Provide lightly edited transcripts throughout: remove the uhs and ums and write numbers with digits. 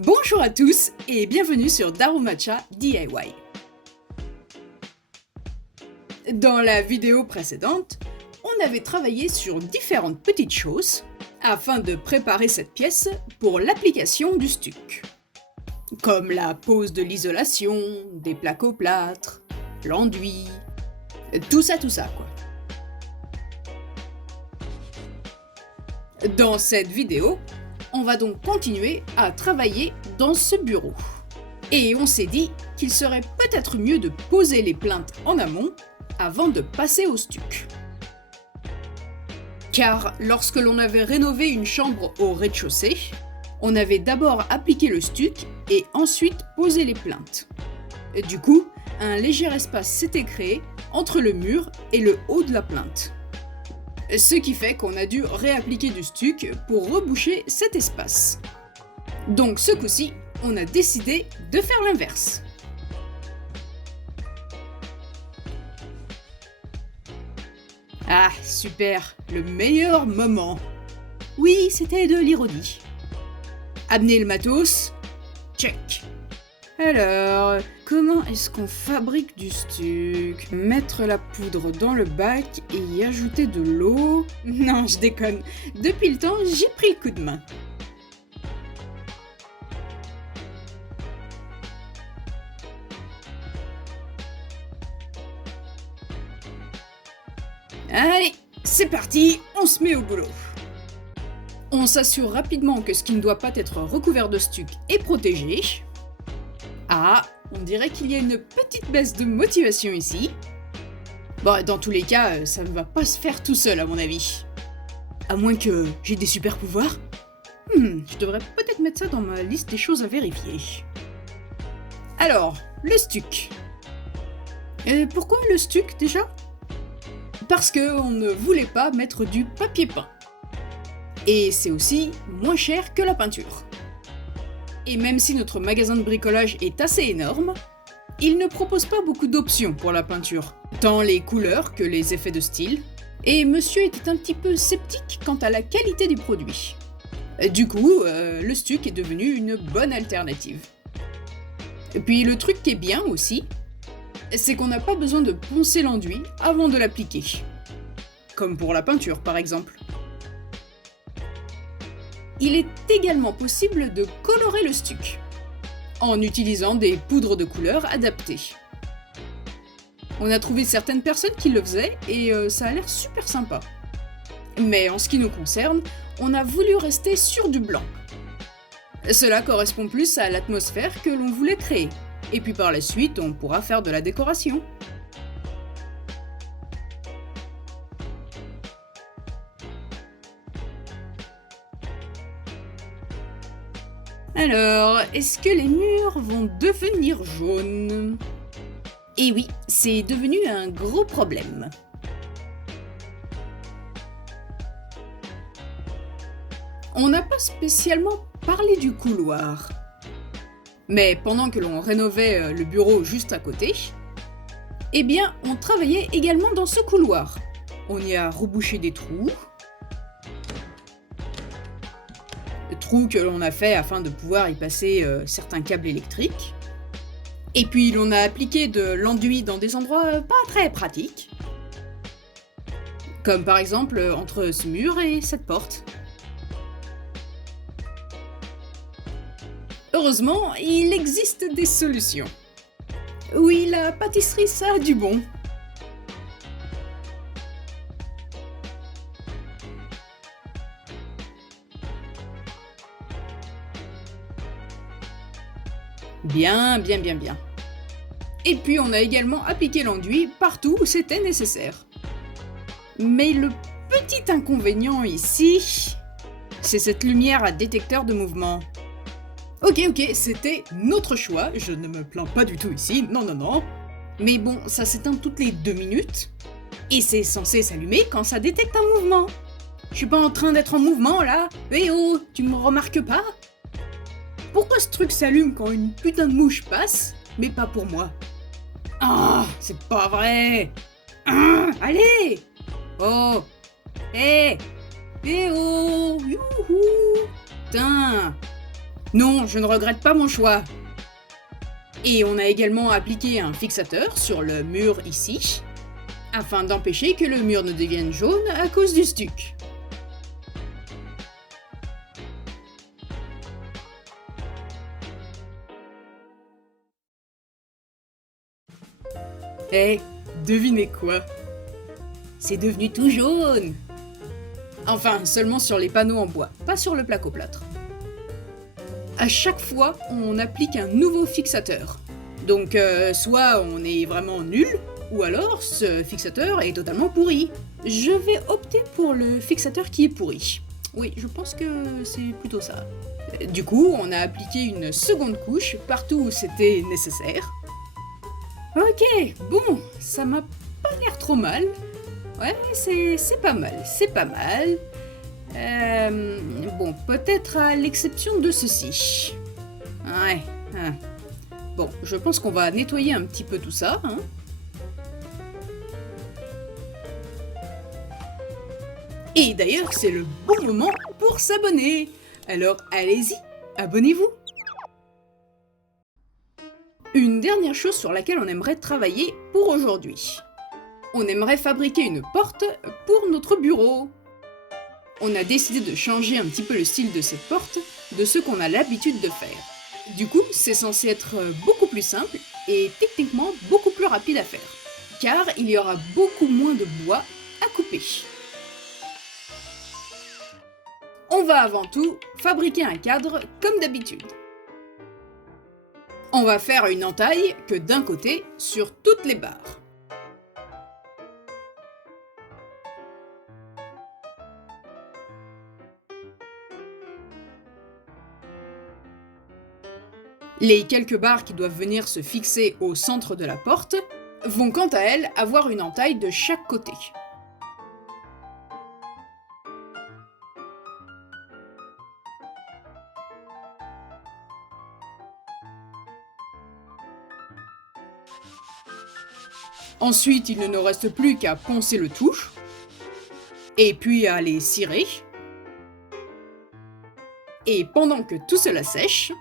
Bonjour à tous et bienvenue sur Darumacha DIY. Dans la vidéo précédente, on avait travaillé sur différentes petites choses afin de préparer cette pièce pour l'application du stuc. Comme la pose de l'isolation, des plaques au plâtre, l'enduit, tout ça quoi. Dans cette vidéo, on va donc continuer à travailler dans ce bureau. Et on s'est dit qu'il serait peut-être mieux de poser les plaintes en amont avant de passer au stuc. Car lorsque l'on avait rénové une chambre au rez-de-chaussée, on avait d'abord appliqué le stuc et ensuite posé les plaintes. Et du coup, un léger espace s'était créé entre le mur et le haut de la plainte. Ce qui fait qu'on a dû réappliquer du stuc pour reboucher cet espace. Donc ce coup-ci, on a décidé de faire l'inverse. Ah, super, le meilleur moment. Oui, c'était de l'ironie. Amener le matos, check. Alors, comment est-ce qu'on fabrique du stuc? Mettre la poudre dans le bac et y ajouter de l'eau? Non, je déconne. Depuis le temps, j'ai pris le coup de main. Allez, c'est parti, on se met au boulot. On s'assure rapidement que ce qui ne doit pas être recouvert de stuc est protégé. Ah, on dirait qu'il y a une petite baisse de motivation ici. Bon, dans tous les cas, ça ne va pas se faire tout seul à mon avis. À moins que j'ai des super pouvoirs. Je devrais peut-être mettre ça dans ma liste des choses à vérifier. Alors, le stuc. Pourquoi le stuc déjà? Parce qu'on ne voulait pas mettre du papier peint. Et c'est aussi moins cher que la peinture. Et même si notre magasin de bricolage est assez énorme, il ne propose pas beaucoup d'options pour la peinture, tant les couleurs que les effets de style, et monsieur était un petit peu sceptique quant à la qualité du produit. Du coup, le stuc est devenu une bonne alternative. Et puis le truc qui est bien aussi, c'est qu'on n'a pas besoin de poncer l'enduit avant de l'appliquer. Comme pour la peinture par exemple. Il est également possible de colorer le stuc, en utilisant des poudres de couleur adaptées. On a trouvé certaines personnes qui le faisaient et ça a l'air super sympa. Mais en ce qui nous concerne, on a voulu rester sur du blanc. Cela correspond plus à l'atmosphère que l'on voulait créer. Et puis par la suite, on pourra faire de la décoration. Alors, est-ce que les murs vont devenir jaunes? Eh oui, c'est devenu un gros problème. On n'a pas spécialement parlé du couloir. Mais pendant que l'on rénovait le bureau juste à côté, eh bien, on travaillait également dans ce couloir. On y a rebouché des trous. Trous que l'on a fait afin de pouvoir y passer certains câbles électriques. Et puis l'on a appliqué de l'enduit dans des endroits pas très pratiques. Comme par exemple entre ce mur et cette porte. Heureusement, il existe des solutions. Oui, la pâtisserie, ça a du bon. Bien. Et puis on a également appliqué l'enduit partout où c'était nécessaire. Mais le petit inconvénient ici, c'est cette lumière à détecteur de mouvement. Ok, c'était notre choix, je ne me plains pas du tout ici, non. Mais bon, ça s'éteint toutes les 2 minutes, et c'est censé s'allumer quand ça détecte un mouvement. Je suis pas en train d'être en mouvement là. Eh oh, tu me remarques pas? Pourquoi ce truc s'allume quand une putain de mouche passe, mais pas pour moi? Ah, c'est pas vrai! Ah, allez! Oh! Eh! Eh oh! Youhou! Putain! Non, je ne regrette pas mon choix. Et on a également appliqué un fixateur sur le mur ici, afin d'empêcher que le mur ne devienne jaune à cause du stuc. Eh, devinez quoi? C'est devenu tout jaune! Enfin, seulement sur les panneaux en bois, pas sur le placo-plâtre. À chaque fois, on applique un nouveau fixateur. Donc, soit on est vraiment nul, ou alors ce fixateur est totalement pourri. Je vais opter pour le fixateur qui est pourri. Oui, je pense que c'est plutôt ça. Du coup, on a appliqué une seconde couche partout où c'était nécessaire. Ok, bon, ça m'a pas l'air trop mal. Ouais, c'est pas mal, c'est pas mal. Bon, peut-être à l'exception de ceci. Ouais. Bon, je pense qu'on va nettoyer un petit peu tout ça. Hein. Et d'ailleurs, c'est le bon moment pour s'abonner. Alors allez-y, abonnez-vous. Une dernière chose sur laquelle on aimerait travailler pour aujourd'hui. On aimerait fabriquer une porte pour notre bureau. On a décidé de changer un petit peu le style de cette porte de ce qu'on a l'habitude de faire. Du coup, c'est censé être beaucoup plus simple et techniquement beaucoup plus rapide à faire, car il y aura beaucoup moins de bois à couper. On va avant tout fabriquer un cadre comme d'habitude. On va faire une entaille que d'un côté sur toutes les barres. Les quelques barres qui doivent venir se fixer au centre de la porte vont quant à elles avoir une entaille de chaque côté. Ensuite, il ne nous reste plus qu'à poncer le tout, et puis à les cirer. Et pendant que tout cela sèche,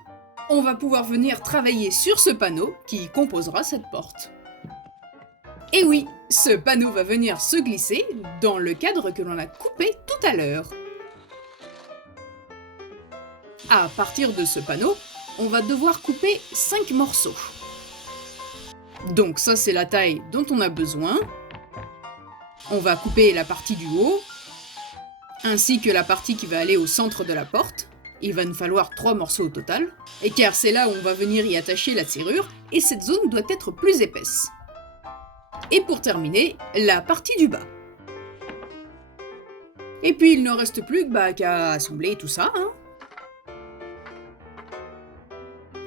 on va pouvoir venir travailler sur ce panneau qui composera cette porte. Et oui, ce panneau va venir se glisser dans le cadre que l'on a coupé tout à l'heure. À partir de ce panneau, on va devoir couper 5 morceaux. Donc ça, c'est la taille dont on a besoin. On va couper la partie du haut, ainsi que la partie qui va aller au centre de la porte. Il va nous falloir 3 morceaux au total, et car c'est là où on va venir y attacher la serrure, et cette zone doit être plus épaisse. Et pour terminer, la partie du bas. Et puis il ne reste plus qu'à assembler tout ça. Hein.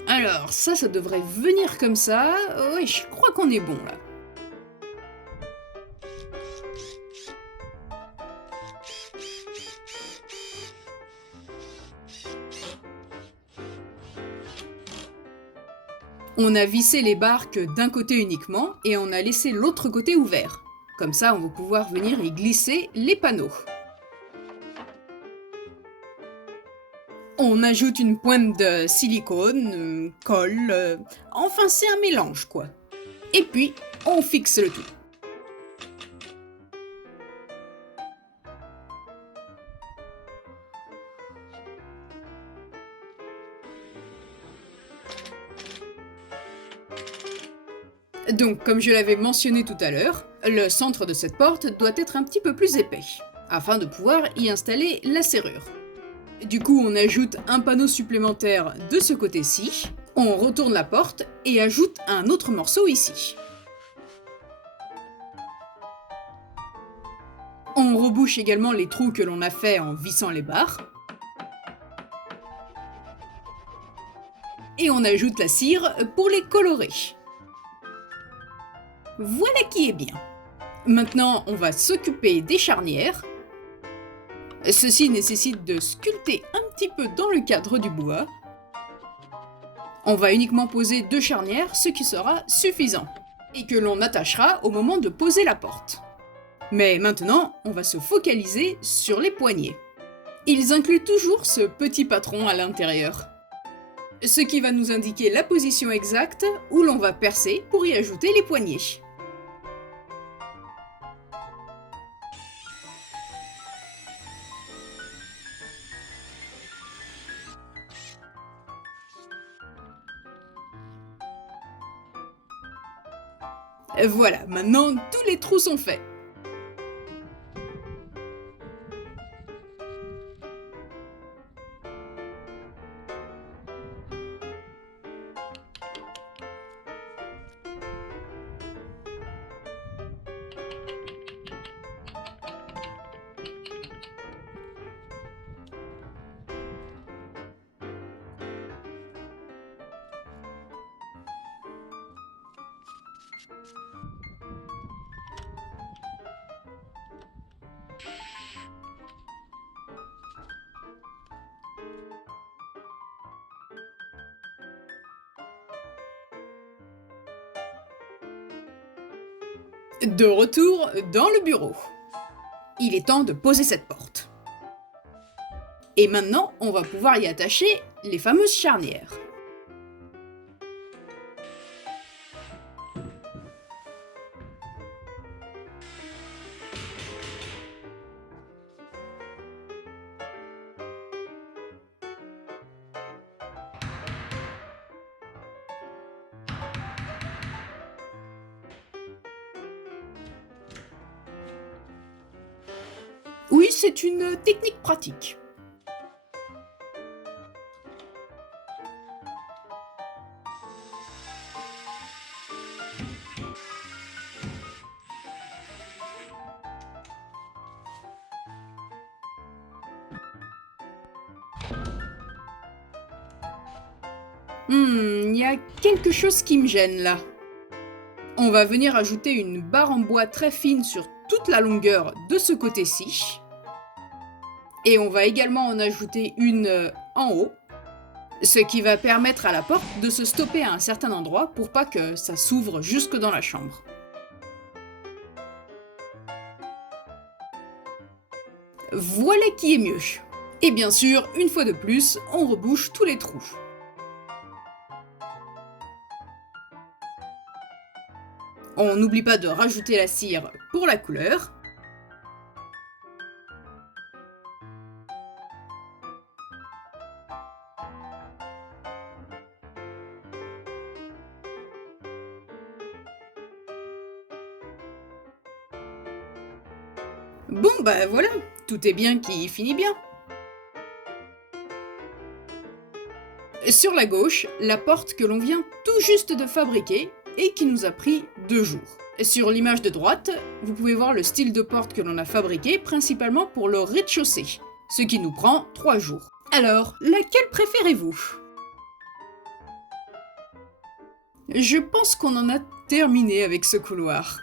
Alors ça devrait venir comme ça. Oui, je crois qu'on est bon là. On a vissé les barres que d'un côté uniquement et on a laissé l'autre côté ouvert. Comme ça, on va pouvoir venir y glisser les panneaux. On ajoute une pointe de silicone, colle, enfin c'est un mélange quoi. Et puis, on fixe le tout. Donc, comme je l'avais mentionné tout à l'heure, le centre de cette porte doit être un petit peu plus épais, afin de pouvoir y installer la serrure. Du coup, on ajoute un panneau supplémentaire de ce côté-ci, on retourne la porte et ajoute un autre morceau ici. On rebouche également les trous que l'on a fait en vissant les barres. Et on ajoute la cire pour les colorer. Voilà qui est bien. Maintenant, on va s'occuper des charnières. Ceci nécessite de sculpter un petit peu dans le cadre du bois. On va uniquement poser 2 charnières, ce qui sera suffisant, et que l'on attachera au moment de poser la porte. Mais maintenant, on va se focaliser sur les poignets. Ils incluent toujours ce petit patron à l'intérieur. ce qui va nous indiquer la position exacte où l'on va percer pour y ajouter les poignées. Voilà, maintenant tous les trous sont faits. De retour dans le bureau. Il est temps de poser cette porte. Et maintenant, on va pouvoir y attacher les fameuses charnières. Oui, c'est une technique pratique. Il y a quelque chose qui me gêne là. On va venir ajouter une barre en bois très fine sur toute la longueur de ce côté-ci. Et on va également en ajouter une en haut, ce qui va permettre à la porte de se stopper à un certain endroit pour pas que ça s'ouvre jusque dans la chambre. Voilà qui est mieux. Et bien sûr, une fois de plus, on rebouche tous les trous. On n'oublie pas de rajouter la cire pour la couleur. Bon bah voilà, tout est bien qui finit bien. Sur la gauche, la porte que l'on vient tout juste de fabriquer et qui nous a pris 2 jours. Sur l'image de droite, vous pouvez voir le style de porte que l'on a fabriqué principalement pour le rez-de-chaussée, ce qui nous prend 3 jours. Alors, laquelle préférez-vous? Je pense qu'on en a terminé avec ce couloir.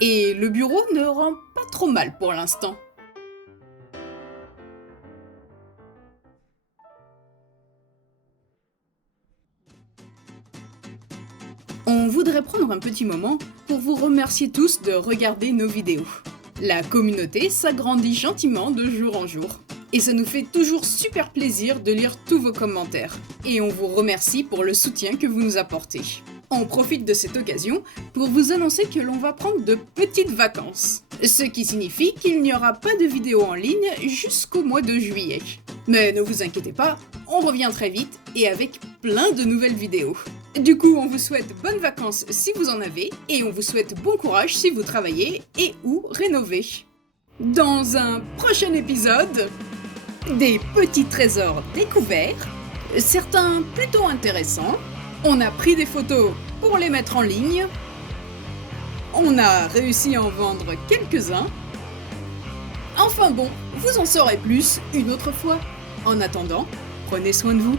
Et le bureau ne rend pas trop mal pour l'instant. On voudrait prendre un petit moment pour vous remercier tous de regarder nos vidéos. La communauté s'agrandit gentiment de jour en jour. Et ça nous fait toujours super plaisir de lire tous vos commentaires. Et on vous remercie pour le soutien que vous nous apportez. On profite de cette occasion pour vous annoncer que l'on va prendre de petites vacances. Ce qui signifie qu'il n'y aura pas de vidéo en ligne jusqu'au mois de juillet. Mais ne vous inquiétez pas, on revient très vite et avec plein de nouvelles vidéos. Du coup, on vous souhaite bonnes vacances si vous en avez et on vous souhaite bon courage si vous travaillez et ou rénovez. Dans un prochain épisode, des petits trésors découverts, certains plutôt intéressants. On a pris des photos pour les mettre en ligne. On a réussi à en vendre quelques-uns. Enfin bon, vous en saurez plus une autre fois. En attendant, prenez soin de vous.